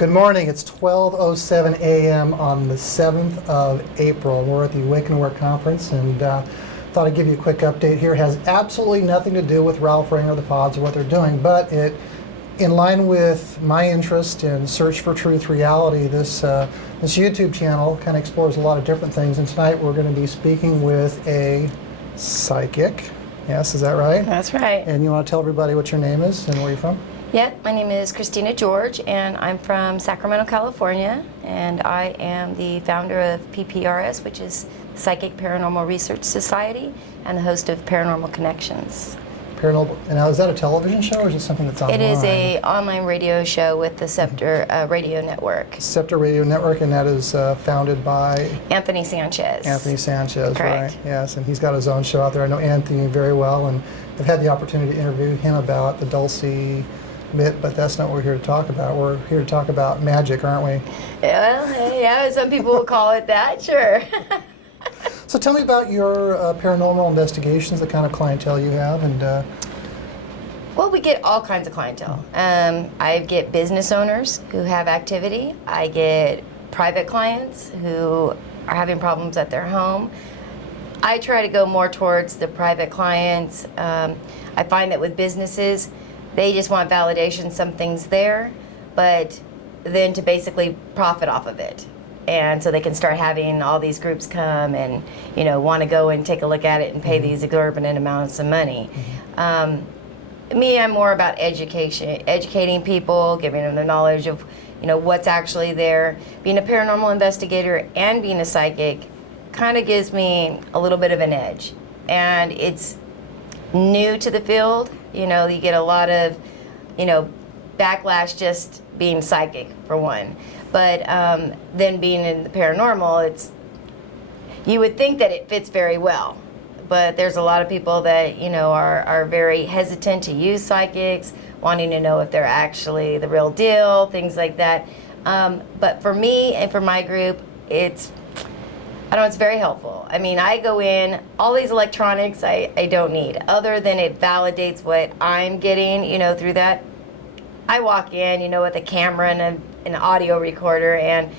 Good morning. It's 12:07 a.m. on the 7th of April. We're at the Wake and Work Conference, and thought I'd give you a quick update here. It has absolutely nothing to do with Ralph Ring or the pods or what they're doing, but it, in line with my interest in Search for Truth Reality, this YouTube channel kind of explores a lot of different things, and tonight we're going to be speaking with a psychic. Yes, is that right? That's right. And you want to tell everybody what your name is and where you're from? Yeah, my name is Christina George, and I'm from Sacramento, California, and I am the founder of PPRS, which is Psychic Paranormal Research Society, and the host of Paranormal Connections. Paranormal. And now, is that a television show, or is it something that's online? It is an online radio show with the Scepter Radio Network. Scepter Radio Network, and that is founded by Anthony Sanchez. Anthony Sanchez, Correct. right? Yes, and he's got his own show out there. I know Anthony very well, and I've had the opportunity to interview him about the Dulce bit, but that's not what we're here to talk about. We're here to talk about magic, aren't we? Yeah, some people will call it that, sure. So tell me about your paranormal investigations, the kind of clientele you have, and Well, we get all kinds of clientele. I get business owners who have activity. I get private clients who are having problems at their home. I try to go more towards the private clients. I find that with businesses, they just want validation, something's there, but then to basically profit off of it. And so they can start having all these groups come and, want to go and take a look at it and pay these exorbitant amounts of money. Me, I'm more about educating people, giving them the knowledge of, what's actually there. Being a paranormal investigator and being a psychic kind of gives me a little bit of an edge. And it's new to the field. You get a lot of, backlash just being psychic, for one. But then being in the paranormal, you would think that it fits very well. But there's a lot of people that, are very hesitant to use psychics, wanting to know if they're actually the real deal, things like that. But for me and for my group, it's very helpful. I mean, I go in, all these electronics I don't need, other than it validates what I'm getting, through that. I walk in, with a camera and an audio recorder, and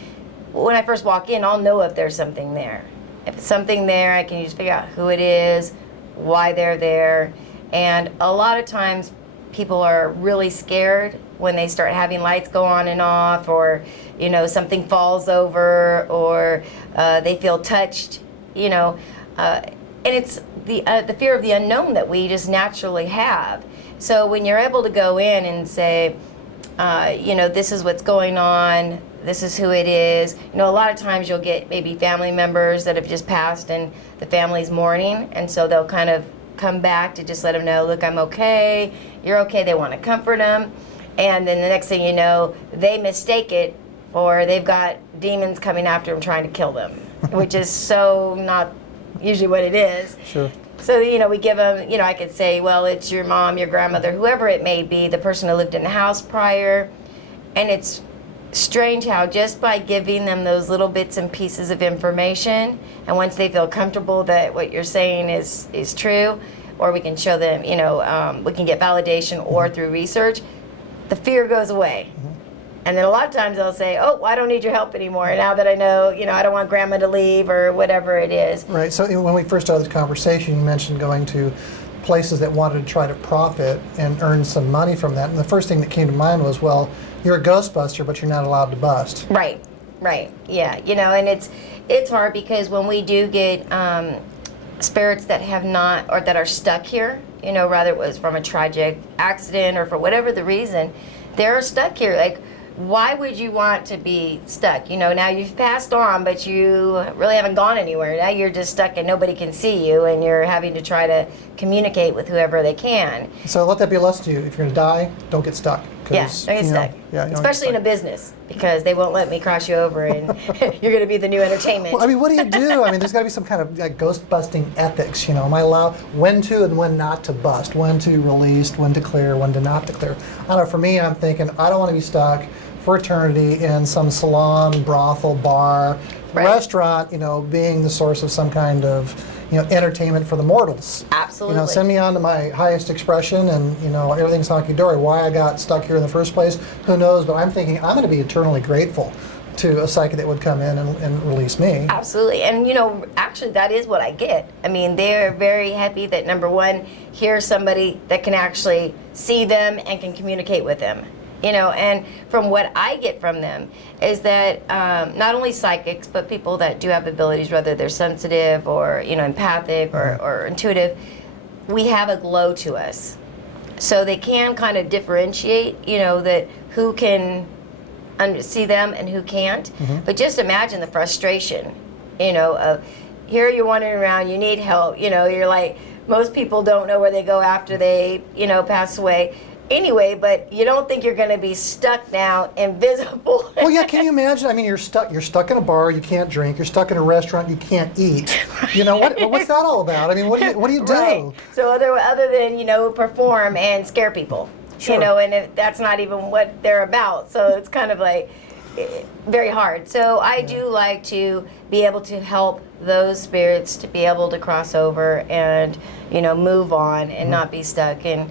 when I first walk in, I'll know if there's something there. If it's something there, I can just figure out who it is, why they're there. And a lot of times people are really scared when they start having lights go on and off, or something falls over, or they feel touched, and it's the fear of the unknown that we just naturally have. So when you're able to go in and say, this is what's going on, this is who it is. A lot of times you'll get maybe family members that have just passed and the family's mourning, and so they'll kind of come back to just let them know, look, I'm okay, you're okay. They want to comfort them. And then the next thing you know, they mistake it, or they've got demons coming after them trying to kill them, which is so not usually what it is. Sure. So, we give them, I could say, well, it's your mom, your grandmother, whoever it may be, the person who lived in the house prior. And it's strange how just by giving them those little bits and pieces of information, and once they feel comfortable that what you're saying is true, or we can show them, we can get validation or through research, the fear goes away. And then a lot of times they'll say, oh, I don't need your help anymore. Now that I know, I don't want grandma to leave, or whatever it is. Right. So when we first started this conversation, you mentioned going to places that wanted to try to profit and earn some money from that. And the first thing that came to mind was, well, you're a Ghostbuster, but you're not allowed to bust. Right. Yeah. And it's hard because when we do get spirits that have not, or that are stuck here, rather it was from a tragic accident or for whatever the reason, they're stuck here. Like, why would you want to be stuck? Now you've passed on, but you really haven't gone anywhere. Now you're just stuck and nobody can see you, and you're having to try to communicate with whoever they can. So let that be a lesson to you. If you're going to die, don't get stuck. Yeah, don't get stuck. Especially in a business, because they won't let me cross you over, and you're going to be the new entertainment. Well, what do you do? There's got to be some kind of ghost-busting ethics. Am I allowed when to and when not to bust, when to release, when to clear, when to not declare? I don't know. For me, I'm thinking I don't want to be stuck for eternity in some salon, brothel, bar, restaurant. Being the source of some kind of entertainment for the mortals. Absolutely. Send me on to my highest expression, and everything's hunky-dory. Why I got stuck here in the first place, who knows? But I'm thinking I'm going to be eternally grateful to a psychic that would come in and release me. Absolutely. And actually that is what I get. I mean, they're very happy that, number one, here's somebody that can actually see them and can communicate with them. And from what I get from them is that not only psychics, but people that do have abilities, whether they're sensitive or empathic or intuitive, we have a glow to us. So they can kind of differentiate, that who can see them and who can't. But just imagine the frustration, of here you're wandering around, you need help, you're like, most people don't know where they go after they, pass away. Anyway, but you don't think you're going to be stuck now, invisible. Well, yeah, can you imagine? I mean, you're stuck in a bar, you can't drink. You're stuck in a restaurant, you can't eat. What's that all about? I mean, what do you do? Right. So other than perform and scare people, Sure. and that's not even what they're about. So it's kind of like very hard. So I do like to be able to help those spirits to be able to cross over and move on and not be stuck. And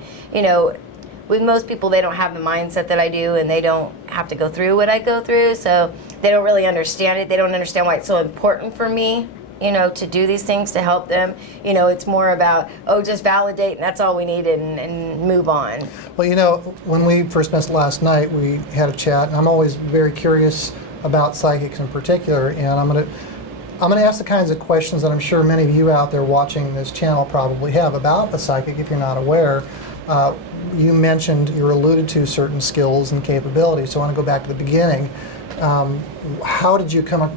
with most people, they don't have the mindset that I do, and they don't have to go through what I go through, so they don't really understand it. They don't understand why it's so important for me, to do these things to help them. It's more about, just validate, and that's all we need, and move on. Well, when we first met last night, we had a chat, and I'm always very curious about psychics in particular, and I'm gonna ask the kinds of questions that I'm sure many of you out there watching this channel probably have about a psychic if you're not aware. You alluded to certain skills and capabilities, so I want to go back to the beginning. How did you come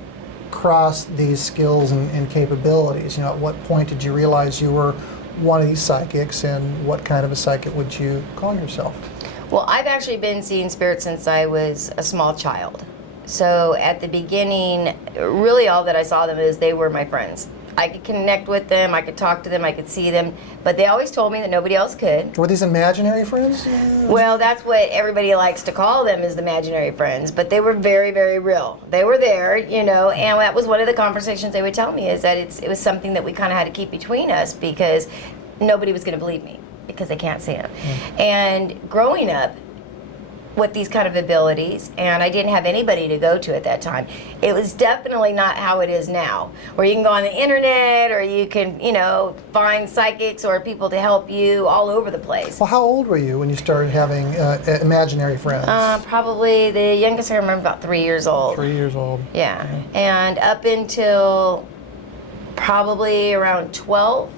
across these skills and capabilities? At what point did you realize you were one of these psychics, and what kind of a psychic would you call yourself? Well, I've actually been seeing spirits since I was a small child. So at the beginning, really all that I saw them is they were my friends. I could connect with them, I could talk to them, I could see them, but they always told me that nobody else could. Were these imaginary friends? Well, that's what everybody likes to call them, is the imaginary friends, but they were very, very real. They were there, and that was one of the conversations they would tell me, is that it was something that we kind of had to keep between us because nobody was going to believe me because they can't see them. And growing up with these kind of abilities, and I didn't have anybody to go to at that time. It was definitely not how it is now, where you can go on the internet or you can, find psychics or people to help you all over the place. Well, how old were you when you started having imaginary friends? Probably the youngest I remember about 3 years old. 3 years old. Yeah, and up until probably around 12,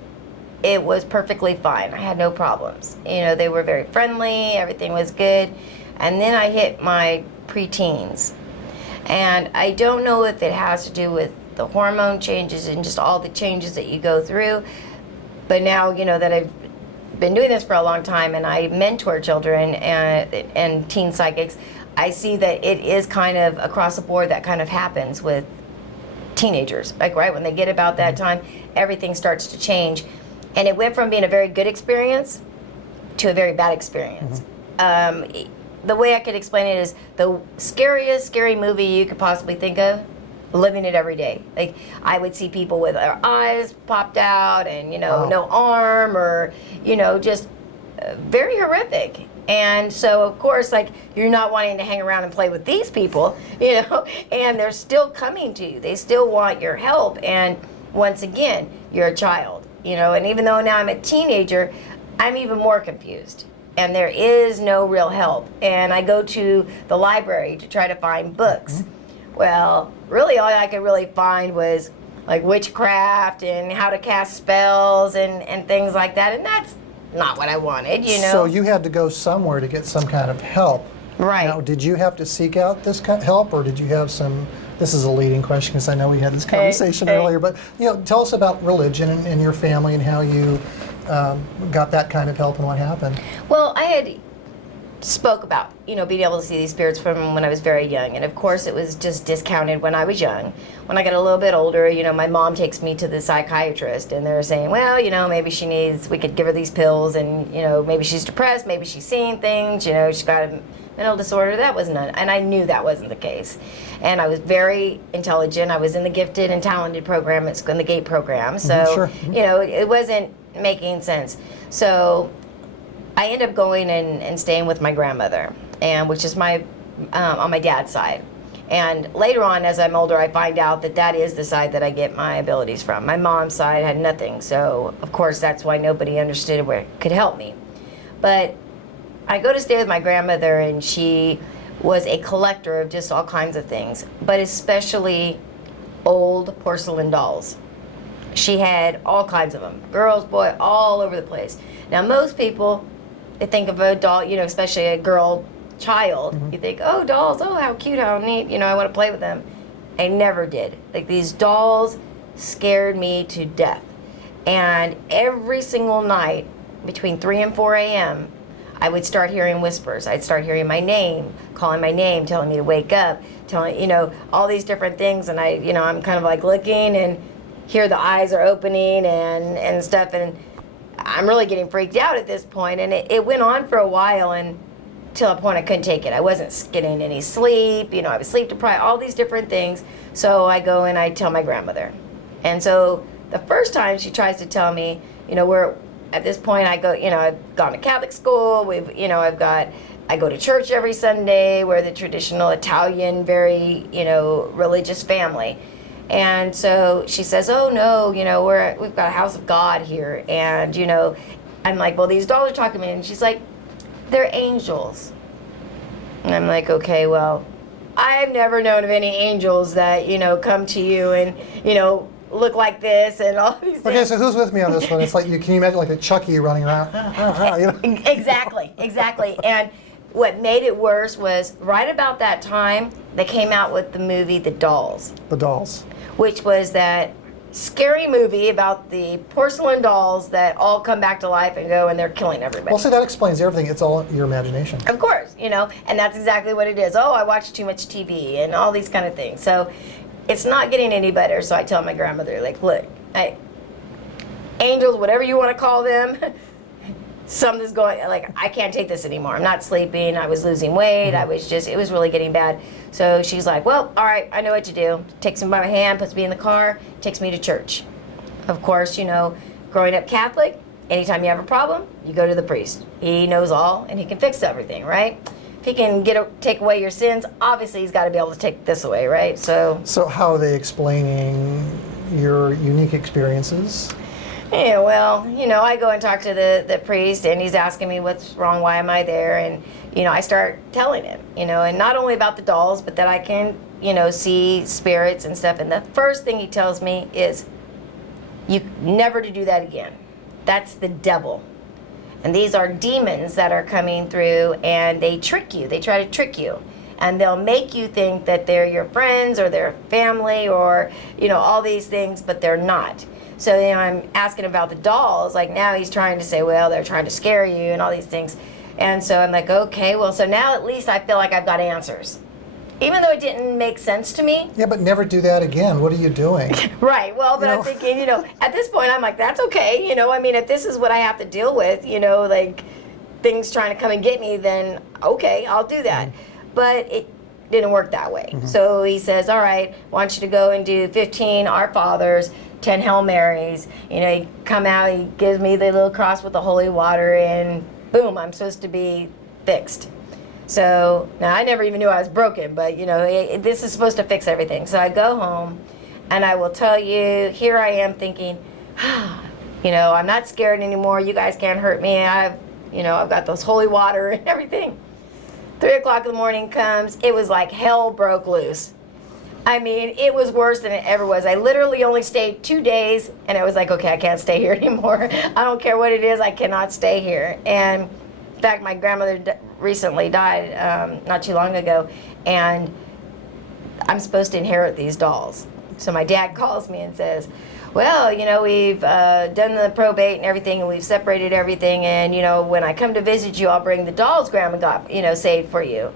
it was perfectly fine. I had no problems. They were very friendly, everything was good. And then I hit my preteens. And I don't know if it has to do with the hormone changes and just all the changes that you go through. But now, that I've been doing this for a long time and I mentor children and teen psychics, I see that it is kind of across the board that kind of happens with teenagers. Like, right when they get about that time, everything starts to change. And it went from being a very good experience to a very bad experience. The way I could explain it is the scariest scary movie you could possibly think of, living it every day. Like, I would see people with their eyes popped out and, no arm, or, just very horrific. And so, of course, like, you're not wanting to hang around and play with these people, and they're still coming to you. They still want your help. And once again, you're a child, and even though now I'm a teenager, I'm even more confused. And there is no real help. And I go to the library to try to find books. Well, really all I could really find was like witchcraft and how to cast spells and things like that. And that's not what I wanted, So you had to go somewhere to get some kind of help. Right. Now, did you have to seek out this kind of help, or did you have some... This is a leading question because I know we had this conversation earlier, but tell us about religion and your family and how you got that kind of help and what happened. Well, I had spoke about, being able to see these spirits from when I was very young. And of course, it was just discounted when I was young. When I got a little bit older, my mom takes me to the psychiatrist and they're saying, well, maybe we could give her these pills and, maybe she's depressed, maybe she's seeing things, she's got a mental disorder. That was none, and I knew that wasn't the case. And I was very intelligent. I was in the gifted and talented program. It's in the GATE program. So, Sure. you know, it wasn't making sense. So I ended up going and staying with my grandmother, and which is my on my dad's side. And later on, as I'm older, I find out that that is the side that I get my abilities from. My mom's side had nothing, so of course that's why nobody understood where could help me. But I go to stay with my grandmother, and she was a collector of just all kinds of things, but especially old porcelain dolls. She had all kinds of them, girls, boys, all over the place. Now most people, they think of a doll, you know, especially a girl child, you think, oh, dolls, oh, how cute, how neat, you know, I want to play with them. I never did. Like, these dolls scared me to death. And every single night between 3 and 4 a.m., I would start hearing whispers. I'd start hearing my name, calling my name, telling me to wake up, telling, you know, all these different things. And I, you know, I'm kind of like looking and hear the eyes are opening and stuff. And I'm really getting freaked out at this point. And it went on for a while, and till a point I couldn't take it. I wasn't getting any sleep, you know, I was sleep deprived, all these different things. So I go and I tell my grandmother. And so the first time she tries to tell me, you know, we're at this point I go, you know, I've gone to Catholic school, we've, you know, I go to church every Sunday. We're the traditional Italian, very, you know, religious family. And so she says, oh no, you know, we've got a house of God here. And, you know, I'm like, well, these dolls are talking to me. And she's like, they're angels. And I'm like, okay, well, I've never known of any angels that, you know, come to you and, you know, look like this and all these things. Okay, so who's with me on this one? It's like, can you imagine like a Chucky running around? You know? Exactly. And what made it worse was right about that time, they came out with the movie The Dolls. The dolls. Which was that scary movie about the porcelain dolls that all come back to life and go and they're killing everybody. Well, see, that explains everything. It's all your imagination. Of course, you know, and that's exactly what it is. Oh, I watch too much TV and all these kind of things. So it's not getting any better. So I tell my grandmother, like, look, angels, whatever you want to call them, something's going, like, I can't take this anymore. I'm not sleeping. I was losing weight. I was just, it was really getting bad. So she's like, well, all right, I know what to do. Takes me by my hand, puts me in the car, takes me to church. Of course, you know, growing up Catholic, anytime you have a problem, you go to the priest. He knows all, and he can fix everything, right? If he can take away your sins, obviously he's got to be able to take this away, right? So how are they explaining your unique experiences? Yeah, well, you know, I go and talk to the priest, and he's asking me what's wrong, why am I there, and, you know, I start telling him, you know, and not only about the dolls, but that I can, you know, see spirits and stuff. And the first thing he tells me is, you never to do that again. That's the devil. And these are demons that are coming through, and they trick you. They try to trick you. And they'll make you think that they're your friends or their family or, you know, all these things, but they're not. So, you know, I'm asking about the dolls. Like, now he's trying to say, well, they're trying to scare you and all these things. And so I'm like, okay, well, so now at least I feel like I've got answers. Even though it didn't make sense to me. Yeah, but never do that again. What are you doing? Right. Well, but I'm thinking, you know, at this point, I'm like, that's okay. You know, I mean, if this is what I have to deal with, you know, like things trying to come and get me, then okay, I'll do that. But it didn't work that way. So he says, all right, I want you to go and do 15 Our Fathers, 10 Hail Marys. You know, he come out, he gives me the little cross with the holy water, and boom, I'm supposed to be fixed. So now I never even knew I was broken, but you know, this is supposed to fix everything. So I go home, and I will tell you, here I am thinking, you know, I'm not scared anymore. You guys can't hurt me. I've got those holy water and everything. 3 o'clock in the morning comes. It was like hell broke loose. I mean, it was worse than it ever was. I literally only stayed 2 days, and I was like, okay, I can't stay here anymore. I don't care what it is, I cannot stay here. And in fact, my grandmother recently died not too long ago, and I'm supposed to inherit these dolls. So my dad calls me and says, well, you know, we've done the probate and everything, and we've separated everything, and, you know, when I come to visit you, I'll bring the dolls Grandma got, you know, saved for you.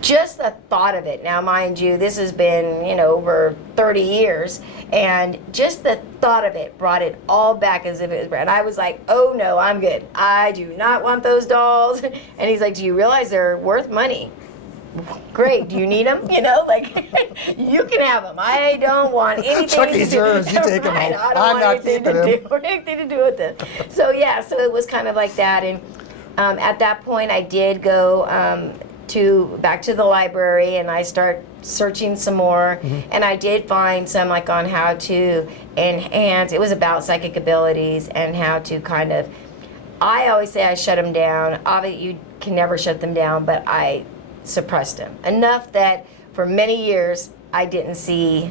just the thought of it. Now, mind you, this has been, over 30 years, and just the thought of it brought it all back as if it was, and I was like, oh no, I'm good. I do not want those dolls. And he's like, do you realize they're worth money? Great. Do you need them? You can have them. I don't want anything Chucky's yours. You take them right, home. I don't I'm want not anything keeping to him. do, anything to do with it. So it was kind of like that. And at that point, I did go back to the library, and I start searching some more, and I did find some on how to enhance. It was about psychic abilities and how to kind of. I always say I shut them down. Obviously, you can never shut them down, but I suppressed them enough that for many years I didn't see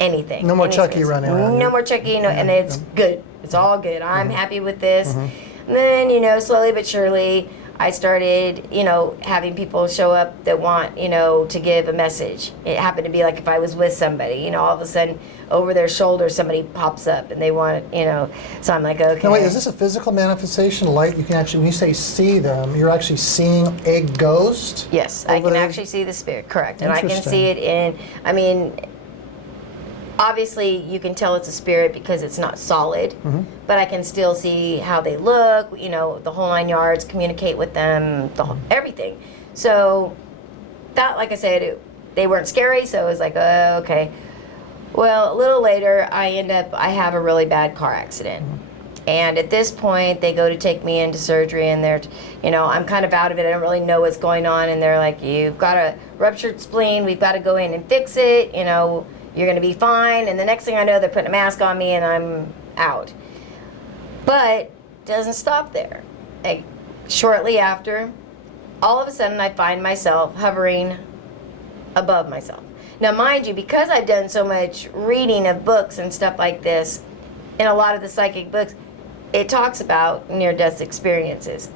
anything. No more Chucky running around. No more Chucky, and it's good. It's all good. I'm happy with this. And then, slowly but surely, I started, having people show up that want, to give a message. It happened to be like if I was with somebody, all of a sudden over their shoulder somebody pops up and they want, so I'm like, okay. Now wait, is this a physical manifestation light? You can actually, when you say see them, you're actually seeing a ghost? Yes, I can actually see the spirit, correct. And I can Interesting. see it obviously you can tell it's a spirit because it's not solid, but I can still see how they look, the whole 9 yards, communicate with them, everything. So that, like I said, they weren't scary, so it was like, oh, okay. Well, a little later, I have a really bad car accident. And at this point, they go to take me into surgery, and they're, I'm kind of out of it. I don't really know what's going on. And they're like, you've got a ruptured spleen. We've got to go in and fix it. You're going to be fine. And the next thing I know, they're putting a mask on me, and I'm out. But it doesn't stop there. Shortly after, all of a sudden, I find myself hovering above myself. Now, mind you, because I've done so much reading of books and stuff like this, in a lot of the psychic books, it talks about near-death experiences.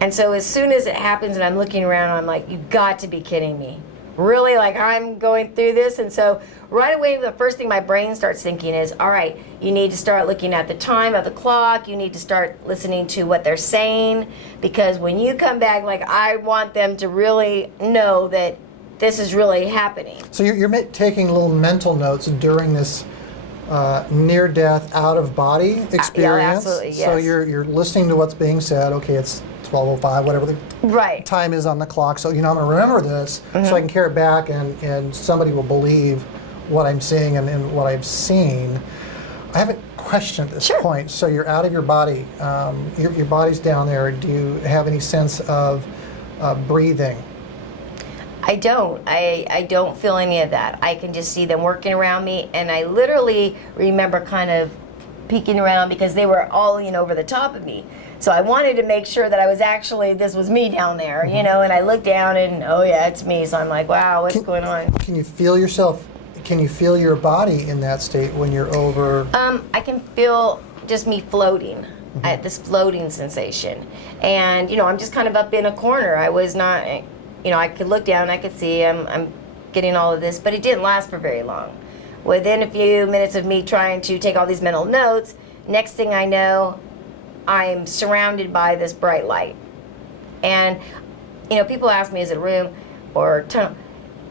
And so as soon as it happens and I'm looking around, I'm like, you've got to be kidding me. Really? I'm going through this? And so right away, the first thing my brain starts thinking is, all right, you need to start looking at the time of the clock. You need to start listening to what they're saying. Because when you come back, I want them to really know that this is really happening. So you're taking little mental notes during this near-death, out-of-body experience. Yeah, absolutely, yes. So you're listening to what's being said. Okay, it's 12:05, whatever the Right. time is on the clock. So I'm going to remember this, so I can carry it back, and somebody will believe what I'm seeing and what I've seen. I have a question at this point. So you're out of your body. Your body's down there. Do you have any sense of breathing? I don't. I don't feel any of that. I can just see them working around me, and I literally remember kind of peeking around because they were all over the top of me. So I wanted to make sure that I was actually, this was me down there, and I looked down and, oh yeah, it's me. So I'm like, wow, what's going on? Can you feel yourself, can you feel your body in that state when you're over? I can feel just me floating, at this floating sensation. And, I'm just kind of up in a corner. I was not, I could look down, I could see I'm getting all of this, but it didn't last for very long. Within a few minutes of me trying to take all these mental notes, next thing I know, I'm surrounded by this bright light. And, people ask me, is it a room or tunnel?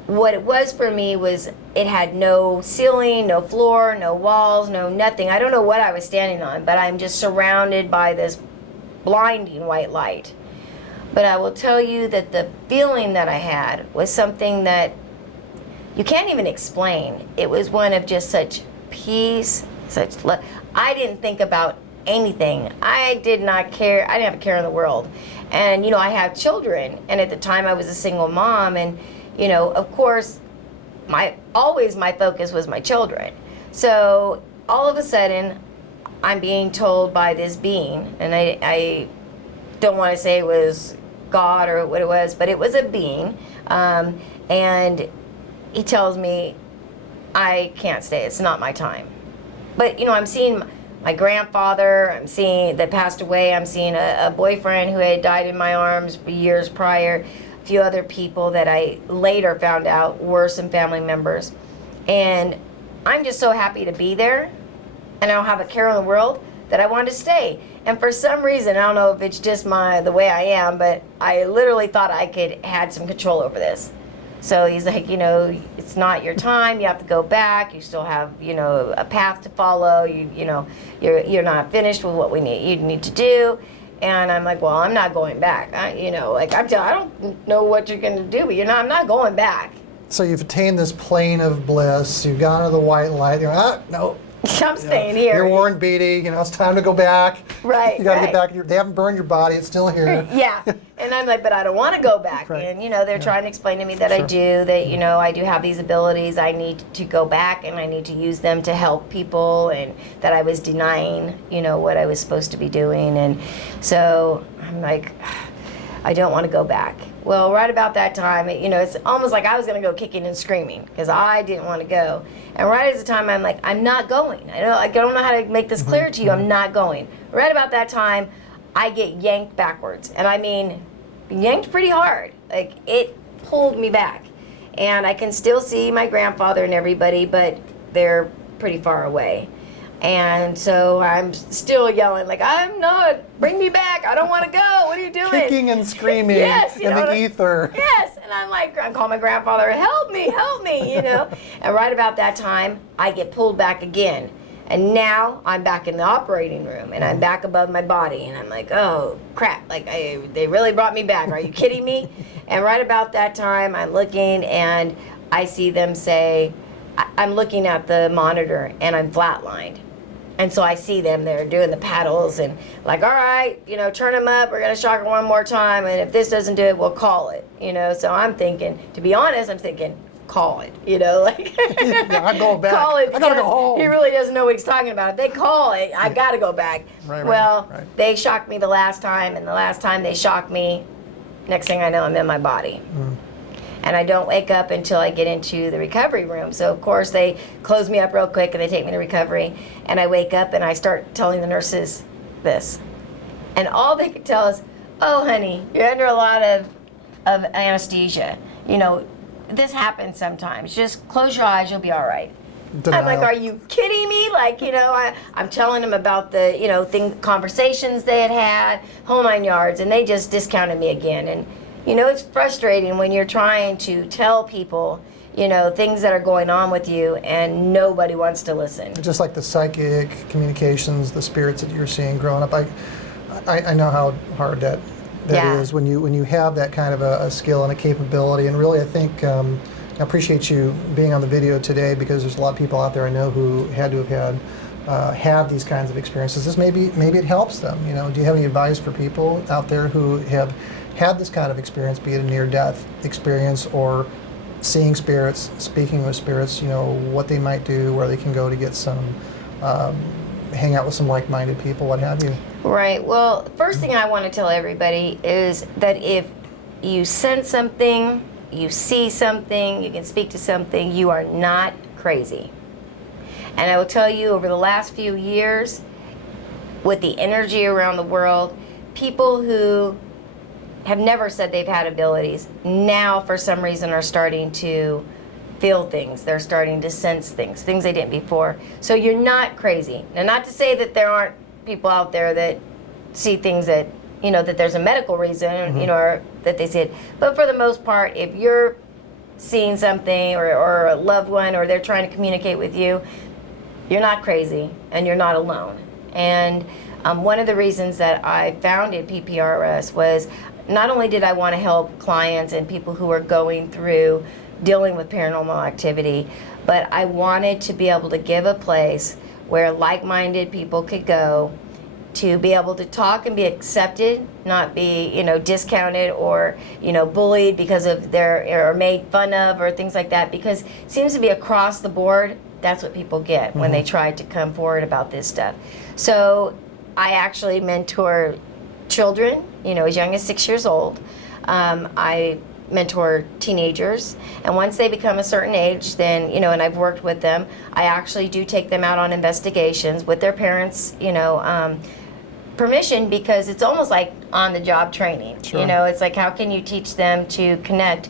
What it was for me was it had no ceiling, no floor, no walls, no nothing. I don't know what I was standing on, but I'm just surrounded by this blinding white light. But I will tell you that the feeling that I had was something that you can't even explain. It was one of just such peace, such love. I didn't think about anything. I did not care. I didn't have a care in the world. And, I have children. And at the time I was a single mom. And, of course, my focus was my children. So all of a sudden, I'm being told by this being, and I don't want to say it was God or what it was, but it was a being. And he tells me, I can't stay. It's not my time. But, I'm seeing my grandfather, I'm seeing that passed away. I'm seeing a boyfriend who had died in my arms years prior. A few other people that I later found out were some family members. And I'm just so happy to be there. And I don't have a care in the world that I wanted to stay. And for some reason, I don't know if it's just the way I am, but I literally thought I had some control over this. So he's like, you know, it's not your time. You have to go back. You still have, you know, a path to follow. You know, you're not finished with what you need to do. And I'm like, well, I'm not going back. You know, like I don't know what you're going to do, but I'm not going back. So you've attained this plane of bliss. You've gone to the white light. You're no. I'm staying here. You're Warren Beatty. You know, it's time to go back. Right. You got to get back. They haven't burned your body. It's still here. Yeah. And I'm like, but I don't want to go back. Right. And, you know, they're trying to explain to me that I do, that, you know, I do have these abilities. I need to go back and I need to use them to help people, and that I was denying, you know, what I was supposed to be doing. And so I'm like, I don't want to go back. Well, right about that time, you know, it's almost like I was going to go kicking and screaming because I didn't want to go. And right at the time, I'm like, I'm not going. I don't know how to make this clear to you. I'm not going. Right about that time, I get yanked backwards. And I mean, yanked pretty hard. Like, it pulled me back. And I can still see my grandfather and everybody, but they're pretty far away. And so I'm still yelling, like, I'm not, bring me back. I don't want to go. What are you doing? Kicking and screaming Yes, in the ether. Yes, and I'm like, I call my grandfather, help me, you know. And right about that time, I get pulled back again. And now I'm back in the operating room, and I'm back above my body. And I'm like, oh, crap, like, they really brought me back. Are you kidding me? And right about that time, I'm looking, and I see them say, I'm looking at the monitor, and I'm flatlined. And so I see them there doing the paddles and like, all right, you know, turn them up. We're going to shock her one more time. And if this doesn't do it, we'll call it, you know. So I'm thinking, to be honest, I'm thinking, call it, you know, like. Yeah, I'm going back. Call it. I got to go home. He really doesn't know what he's talking about. If they call it, I got to go back. Right, well, right. They shocked me the last time. And the last time they shocked me, next thing I know, I'm in my body. And I don't wake up until I get into the recovery room. So, of course, they close me up real quick and they take me to recovery. And I wake up and I start telling the nurses this. And all they could tell is, oh, honey, you're under a lot of anesthesia. You know, this happens sometimes. Just close your eyes, you'll be all right. Denial. I'm like, are you kidding me? Like, you know, I'm telling them about the, you know, conversations they had, whole 9 yards, and they just discounted me again. And you know, it's frustrating when you're trying to tell people, you know, things that are going on with you and nobody wants to listen. Just like the psychic communications, the spirits that you're seeing growing up, I know how hard that is when you have that kind of a skill and a capability. And really, I think I appreciate you being on the video today, because there's a lot of people out there I know who had to have have these kinds of experiences. This maybe it helps them. You know, do you have any advice for people out there who have had this kind of experience, be it a near-death experience or seeing spirits, speaking with spirits, you know, what they might do, where they can go to get some, hang out with some like-minded people, what have you? Right. Well, first thing I want to tell everybody is that if you sense something, you see something, you can speak to something, you are not crazy. And I will tell you, over the last few years, with the energy around the world, people who have never said they've had abilities now for some reason are starting to feel things. They're starting to sense things they didn't before. So you're not crazy. Now, not to say that there aren't people out there that see things that, you know, that there's a medical reason, you know, or that they see it. But for the most part, if you're seeing something or a loved one, or they're trying to communicate with you, you're not crazy and you're not alone. And one of the reasons that I founded PPRS was, not only did I want to help clients and people who are going through dealing with paranormal activity, but I wanted to be able to give a place where like-minded people could go to be able to talk and be accepted, not be, you know, discounted or, you know, bullied because of or made fun of or things like that, because it seems to be across the board, that's what people get when they try to come forward about this stuff. So I actually mentor children, you know, as young as 6 years old. I mentor teenagers, and once they become a certain age, then, you know, and I've worked with them, I actually do take them out on investigations with their parents, you know, permission, because it's almost like on-the-job training. Sure. You know, it's like, how can you teach them to connect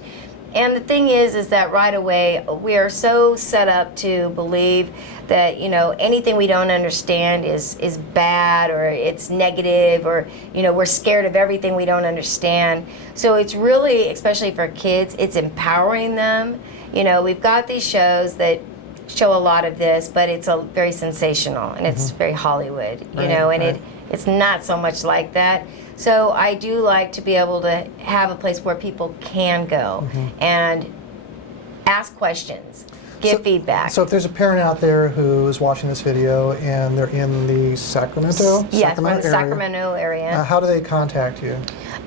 And the thing is that right away we are so set up to believe that anything we don't understand is bad, or it's negative, or we're scared of everything we don't understand. So it's really, especially for kids, it's empowering them. We've got these shows that show a lot of this, but it's very sensational, and it's very Hollywood, and it's not so much like that. So I do like to be able to have a place where people can go and ask questions, give feedback. So if there's a parent out there who is watching this video and they're in the Sacramento area, how do they contact you?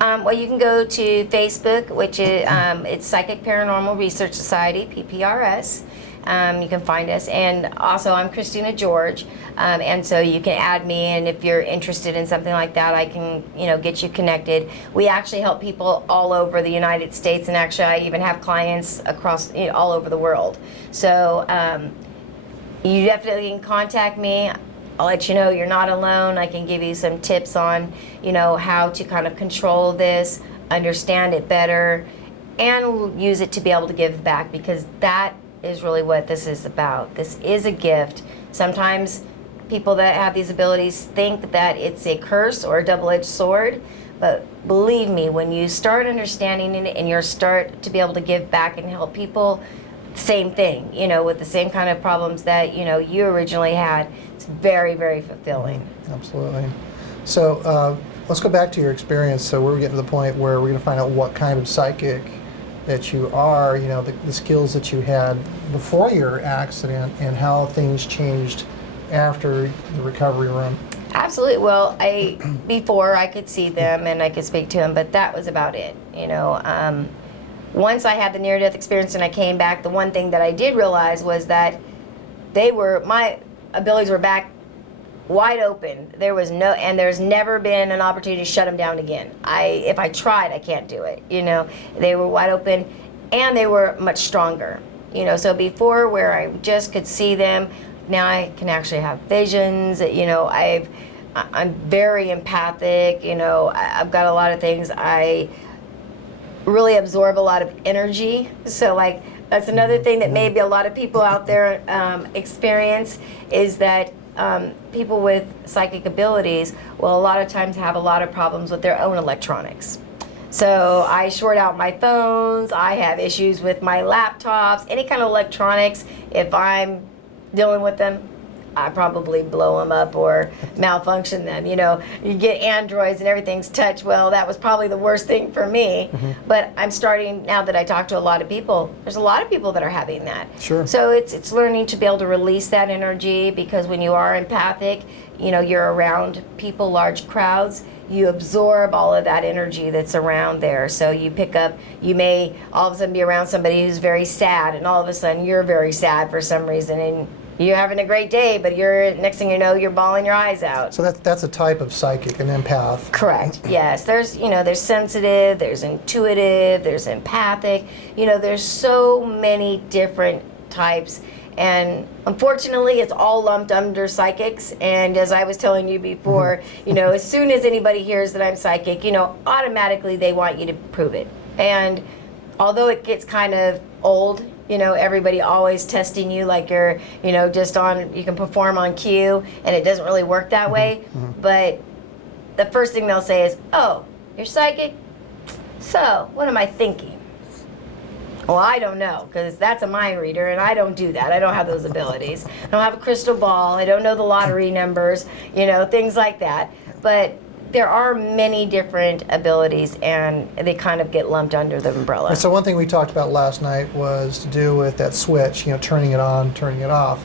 Well, you can go to Facebook, which is it's Psychic Paranormal Research Society, PPRS. You can find us, and also I'm Christina George, and so you can add me, and if you're interested in something like that, I can get you connected. We actually help people all over the United States, and actually I even have clients across all over the world. So you definitely can contact me. I'll let you know you're not alone. I can give you some tips on how to kind of control this, understand it better, and use it to be able to give back, because that is really what this is about. This is a gift. Sometimes people that have these abilities think that it's a curse or a double-edged sword, but believe me, when you start understanding it and you start to be able to give back and help people, same thing, with the same kind of problems that you originally had, it's very, very fulfilling. Absolutely. So let's go back to your experience. So we're getting to the point where we're going to find out what kind of psychic that you are, the skills that you had before your accident, and how things changed after the recovery room. Absolutely. Well, before I could see them and I could speak to them, but that was about it. Once I had the near-death experience and I came back, the one thing that I did realize was that my abilities were back wide open. There's never been an opportunity to shut them down again. If I tried, I can't do it. They were wide open, and they were much stronger. So before, where I just could see them, now I can actually have visions. I'm very empathic. I've got a lot of things. I really absorb a lot of energy. So that's another thing that maybe a lot of people out there experience, is that people with psychic abilities will a lot of times have a lot of problems with their own electronics. So I short out my phones, I have issues with my laptops, any kind of electronics. If I'm dealing with them, I probably blow them up or malfunction them. You get Androids and everything's touch. Well, that was probably the worst thing for me. But I'm starting, now that I talk to a lot of people, there's a lot of people that are having that. Sure. So it's learning to be able to release that energy, because when you are empathic, you're around people, large crowds, you absorb all of that energy that's around there. So you pick up, you may all of a sudden be around somebody who's very sad, and all of a sudden you're very sad for some reason, and you're having a great day, but next thing you know, you're bawling your eyes out. So that's a type of psychic, an empath. Correct. Yes. There's sensitive, there's intuitive, there's empathic. There's so many different types, and unfortunately, it's all lumped under psychics. And as I was telling you before, as soon as anybody hears that I'm psychic, automatically they want you to prove it. And although it gets kind of old, everybody always testing you like you're, just you can perform on cue, and it doesn't really work that way. But the first thing they'll say is, "Oh, you're psychic? So, what am I thinking?" Well, I don't know, because that's a mind reader, and I don't do that. I don't have those abilities. I don't have a crystal ball. I don't know the lottery numbers, things like that. But there are many different abilities, and they kind of get lumped under the umbrella. And so one thing we talked about last night was to do with that switch, turning it on, turning it off.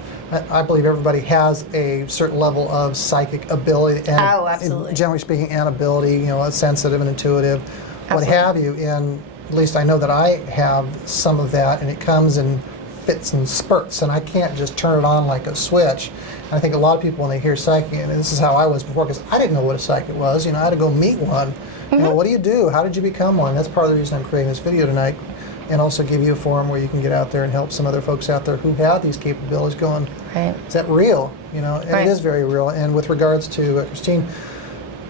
I believe everybody has a certain level of psychic ability, and absolutely. Generally speaking, an ability, sensitive and intuitive, what have you. And at least I know that I have some of that, and it comes in fits and spurts, and I can't just turn it on like a switch. I think a lot of people, when they hear psychic, and this is how I was before, because I didn't know what a psychic was. I had to go meet one. What do you do? How did you become one? That's part of the reason I'm creating this video tonight, and also give you a forum where you can get out there and help some other folks out there who have these capabilities going, right. Is that real? And right. It is very real. And with regards to Christine,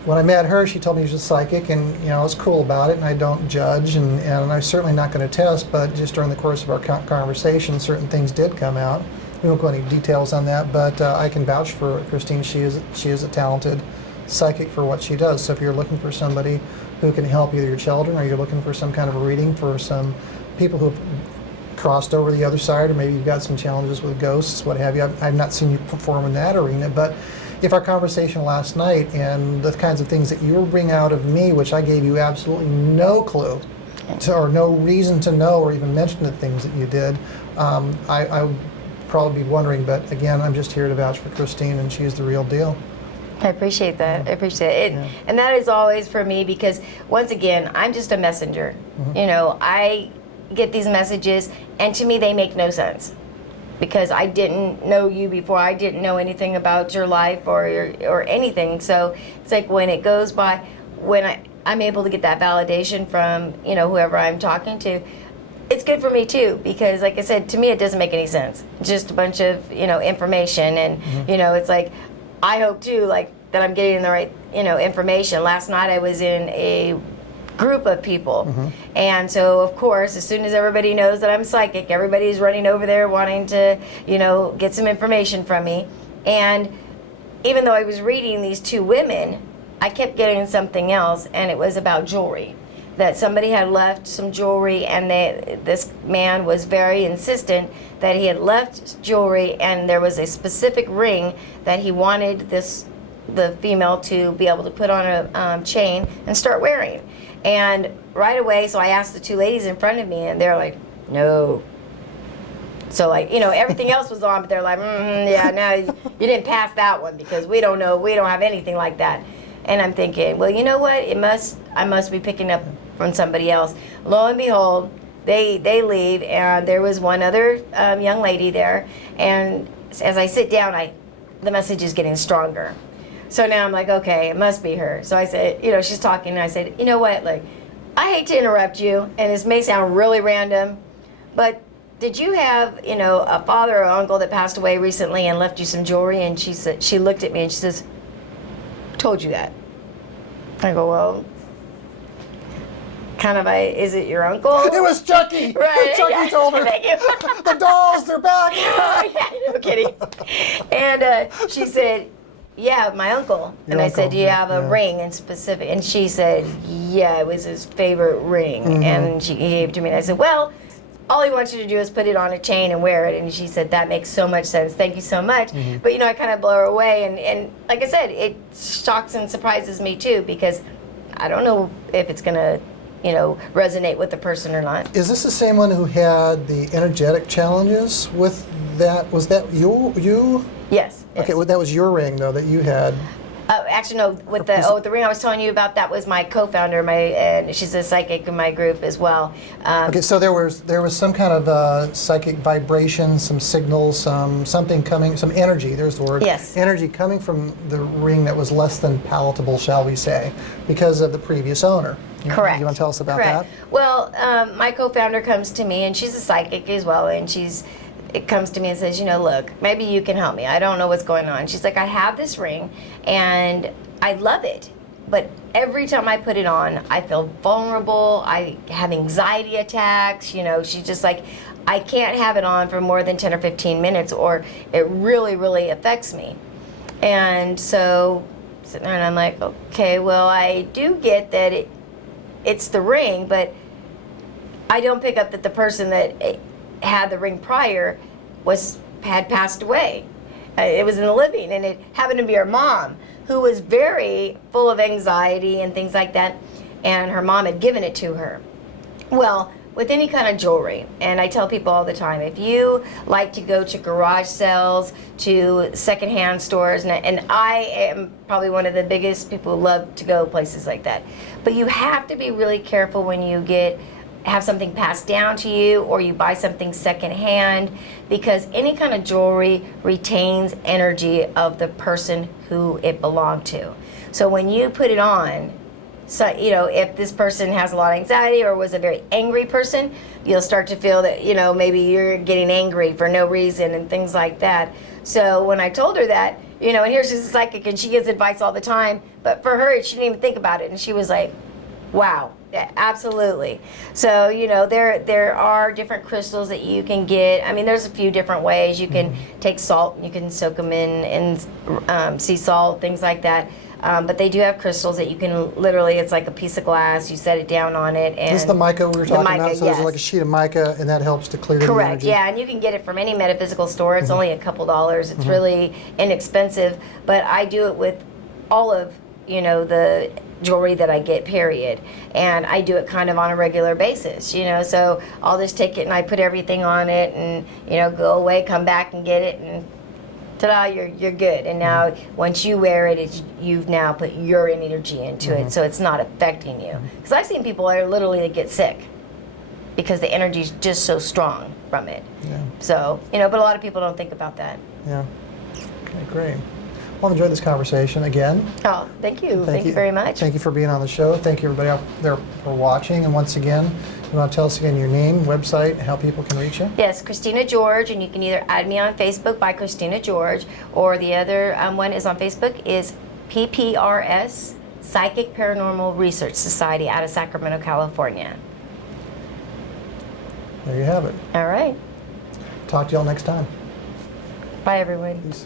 when I met her, she told me she was a psychic, and I was cool about it, and I don't judge, and I'm certainly not going to test, but just during the course of our conversation, certain things did come out. We won't go into details on that, but I can vouch for Christine. She is a talented psychic for what she does. So if you're looking for somebody who can help either your children, or you're looking for some kind of a reading for some people who've crossed over the other side, or maybe you've got some challenges with ghosts, what have you. I've not seen you perform in that arena, but if our conversation last night and the kinds of things that you were bringing out of me, which I gave you absolutely no clue to, or no reason to know or even mention the things that you did, I would probably be wondering, but again, I'm just here to vouch for Christine, and she's the real deal. I appreciate that. I appreciate it. And that is always for me, because once again, I'm just a messenger. I get these messages, and to me they make no sense, because I didn't know you before. I didn't know anything about your life or anything. So it's like when it goes by, when I'm able to get that validation from whoever I'm talking to, it's good for me too, because like I said, to me it doesn't make any sense. Just a bunch of information, and it's like, I hope too, like, that I'm getting the right information. Last night I was in a group of people, and so of course, as soon as everybody knows that I'm psychic, everybody's running over there wanting to get some information from me. And even though I was reading these two women, I kept getting something else, and it was about jewelry. That somebody had left some jewelry, and this man was very insistent that he had left jewelry, and there was a specific ring that he wanted the female to be able to put on a chain and start wearing. And right away, so I asked the two ladies in front of me, and they're like, no. So like, everything else was on, but they're like, yeah, no, you didn't pass that one, because we don't know, we don't have anything like that. And I'm thinking, well, you know what, I must be picking up from somebody else. Lo and behold, they leave, and there was one other young lady there, and as I sit down, the message is getting stronger. So now I'm like, okay, it must be her. So I said, she's talking, and I said, you know what, like, I hate to interrupt you, and this may sound really random, but did you have, a father or uncle that passed away recently and left you some jewelry? And she looked at me and she says, told you that? I go, well, kind of, is it your uncle? It was Chucky. Right. Chucky told her. Thank you. The dolls, they're back. Oh, yeah, no kidding. And she said, yeah, my uncle. And I said, do you have a ring in specific? And she said, yeah, it was his favorite ring. And he gave it to me. And I said, well, all he wants you to do is put it on a chain and wear it. And she said, that makes so much sense. Thank you so much. But, I kind of blow her away. And like I said, it shocks and surprises me, too, because I don't know if it's going to, resonate with the person or not. Is this the same one who had the energetic challenges with that? Was that you? Yes. Okay, well, that was your ring, though, that you had. Actually, no. With the ring I was telling you about, that was my co-founder. And she's a psychic in my group as well. Okay, so there was some kind of psychic vibration, some signals, something coming, some energy. There's the word. Yes. Energy coming from the ring that was less than palatable, shall we say, because of the previous owner. Correct. You want to tell us about Correct. that? Well, my co-founder comes to me, and she's a psychic as well, and it comes to me and says, look, maybe you can help me. I don't know what's going on. She's like, I have this ring, and I love it, but every time I put it on, I feel vulnerable. I have anxiety attacks. She's just like, I can't have it on for more than 10 or 15 minutes, or it really, really affects me. And so, sitting there, and I'm like, okay, well, I do get that it's the ring, but I don't pick up that the person that had the ring prior had passed away. It was in the living, and it happened to be her mom, who was very full of anxiety and things like that, and her mom had given it to her. Well, with any kind of jewelry, and I tell people all the time, if you like to go to garage sales, to secondhand stores, and I am probably one of the biggest people who love to go places like that, but you have to be really careful when you have something passed down to you, or you buy something secondhand, because any kind of jewelry retains energy of the person who it belonged to. So when you put it on, so, if this person has a lot of anxiety or was a very angry person, you'll start to feel that, maybe you're getting angry for no reason and things like that. So when I told her that, you know, and here's she's a psychic and she gives advice all the time. But for her, she didn't even think about it. And she was like, wow, yeah, absolutely. So, you know, there are different crystals that you can get. I mean, there's a few different ways. You can take salt, and you can soak them in sea salt, things like that. But they do have crystals that you can literally, it's like a piece of glass, you set it down on it. And This is the mica we were talking mica, about? So yes. there's like a sheet of mica, and that helps to clear the Correct, energy. yeah, and you can get it from any metaphysical store. It's only a couple dollars. It's really inexpensive, but I do it with all of, you know, the jewelry that I get, period. And I do it kind of on a regular basis, you know, so I'll just take it and I put everything on it and, you know, go away, come back and get it, and ta-da, you're good. And now once you wear it, you've now put your energy into it, so it's not affecting you. Because I've seen people that are literally that get sick because the energy is just so strong from it. Yeah. So, you know, but a lot of people don't think about that. Yeah. Okay, great. Well, I've enjoyed this conversation again. Oh, thank you. Thank you very much. Thank you for being on the show. Thank you, everybody out there for watching. And once again, you want to tell us again your name, website, how people can reach you? Yes, Christina George, and you can either add me on Facebook by Christina George, or the other one is on Facebook is PPRS, Psychic Paranormal Research Society out of Sacramento, California. There you have it. All right. Talk to y'all next time. Bye, everyone. Peace.